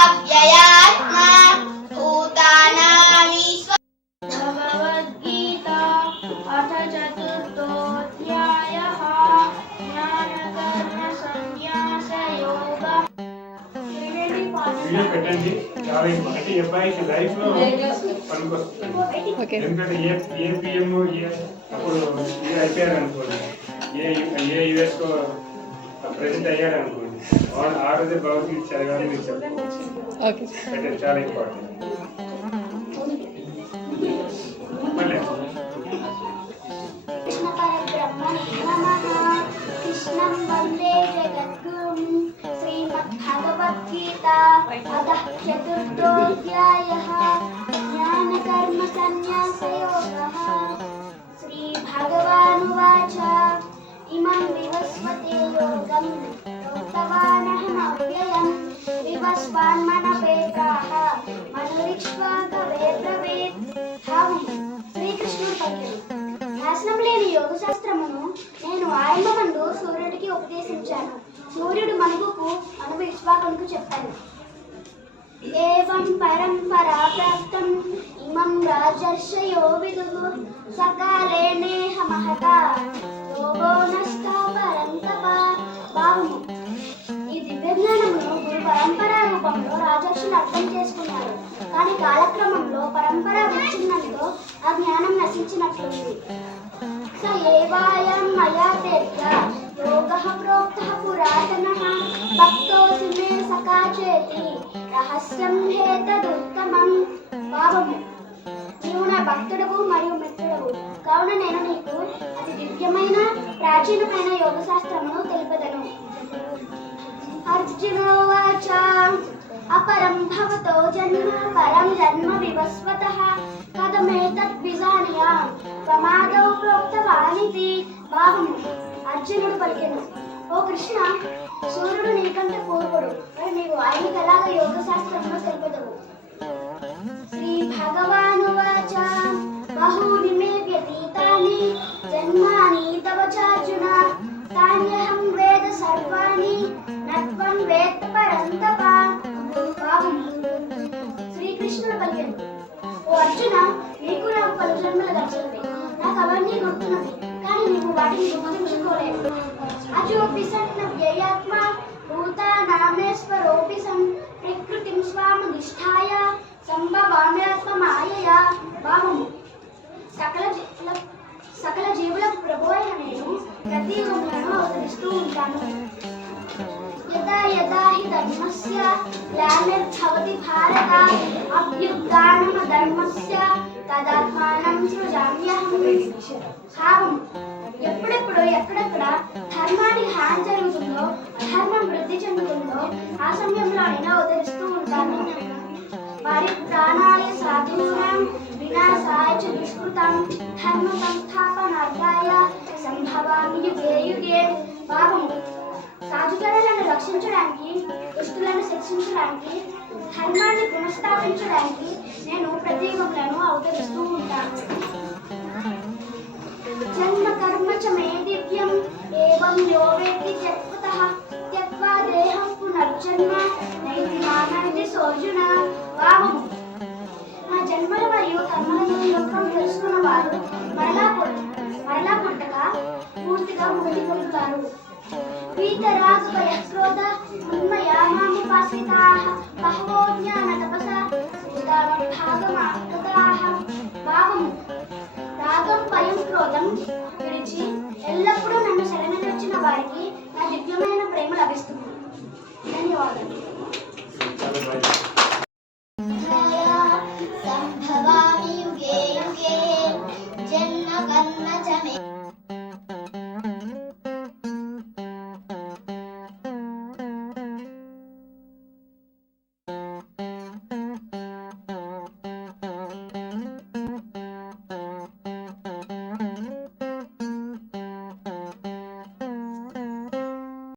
అవ్యయాత్మా భూతానామీశ్వర. భగవద్గీతా అథ చతుర్థోధ్యాయః జ్ఞానకర్మ సన్యాస యోగః. వీడియో పెట్టండి. చాలా ఇంపార్టెంట్. ఈ అబ్బాయికి లైఫ్ లో పనికొస్తుంది. ఎందుకంటే ఏ పిఎం అప్పుడు అయిపోయారు అనుకోండి, ఏ యుఎస్ ప్రెసిడెంట్ అయ్యాడు అనుకోండి, వాడు ఆ రోజే భగవద్గీత చదవాలి మీరు చెప్పుకోవచ్చు. పెట్టండి, చాలా ఇంపార్టెంట్. మళ్ళీ కృష్ణం వందే జగద్గురుం. శ్రీమద్భగవద్గీతా అథ చతుర్థోధ్యాయః జ్ఞానకర్మ సన్యాసయోగః. శ్రీభగవానువాచ ఇమం వివస్వతే యోగం ప్రోక్తవానహమవ్యయం వివస్వాన్మనవేతాః మనురిక్ష్వా కవే బ్రవీత్. శ్రీకృష్ణుడు పలికెను, నాశనం లేని యోగ శాస్త్రమును నేను ఆయనమందు సూర్యుడికి ఉపదేశించాను. సూర్యుడు మనుగుకు మనుగు ఇక్ష్వాకునికి చెప్పాను. ఏవం పరంపరా ప్రాప్తం ఇమం రాజర్షయో విదుః సకాలే నేహ మహతా యోగో నష్టా పరంతప. భావము, ఈ దివ్యజ్ఞానమును గురు పరంపరా రూపంలో రాజర్షులు అర్థం చేసుకున్నారు. కానీ కాలక్రమంలో పరంపర విచ్ఛిన్నంతో ఆ జ్ఞానం నశించినట్లుంది. స ఏవాయం మయా తేత్య యోగః ప్రోక్తః పురాతనః భక్తోసి మే సఖా చేతి రహస్యం హేతదుత్తమం. భావము, నీవు నా భక్తుడవు మరియు మిత్రుడవు కావున నేను నీకు అతి దివ్యమైన ప్రాచీనమైన యోగ శాస్త్రమును తెలుపదను. అర్జునోవాచ అపరం భవతో జన్మ పరం జన్మ వివస్వతః కథమేతత్ విజానీయాం ప్రమాదౌ ప్రోక్తవానితి. భావము, అర్జునుడు పలికెను, ఓ కృష్ణ, సూర్యుడు నీకంటే పూర్వుడు, మరి నీవు ఆయనకు ఎలాగ యోగ శాస్త్రమును తెలుపదవు. శ్రీ భగవానువాచ బహూని మే వ్యతీతాని జన్మాని తవ చార్జున తాన్యహం వేద సర్వాణి నత్వం వేత్త పరంతప. భావము, శ్రీకృష్ణుడు పలికెను, ఓ అర్జున, నీకు నాకు పలు జన్మల గడిచినవి. నాకు అవన్నీ గుర్తున్నవి, కానీ నీవు వాటిని గుర్తించుకోలేదు. అజోపి సన్న వ్యయాత్మ భూతానామేశ్వరోపి సం ప్రకృతిం స్వామధిష్ఠాయ సంభవామ్యాత్మ మాయయా. భావము, సకల జీవుల ప్రభు అయిన నేను ప్రతి యుగములను అవతరిస్తూ ఉంటాను. యదా యదా హి ధర్మస్య గ్లానిర్భవతి భారత అభ్యుత్థానమధర్మస్య తదాత్మానం సృజామ్యహం. భావం, ఎప్పుడెప్పుడు ఎక్కడెక్కడ ధర్మానికి హాని జరుగుతుందో అధర్మం వృద్ధి చెందుతుందో ఆ సమయంలో నేను అవతరిస్తూ ఉంటాను. పరిత్రాణాయ సాధూనాం వినాశాయ చ దుష్కృతాం ధర్మ సంస్థాపనార్థాయ సంభవామి యుగే యుగే. భావము, సాధుజనులను రక్షించడానికి, దుష్టులను శిక్షించడానికి, ధర్మాన్ని పునఃస్థాపించడానికి నేను ప్రతి యుగములను అవతరిస్తూ ఉంటాను. జన్మ కర్మ చ మే దివ్యం ఏవం యో వేత్తి త్యక్తః త్యక్త్వా దేహం పునర్జన్మ నైతి మానైతి సోర్జున. భావము, నా జన్మల మరియు కర్మల లోకం తెలుసుకున్న వారు మరలా పుట్టక పూర్తిగా ముక్తి పొందుతారు. వీతరాగ భయక్రోధ మన్మయా మాముపాసితాః బహవో జ్ఞాన తపసా భాగమాగతాః. భావము, రాగం భయం క్రోధం విడిచి ఎల్లప్పుడూ నన్ను శరణు వచ్చిన వారికి నా దివ్యమైన ప్రేమ లభిస్తుంది. ధన్యవాదాలు.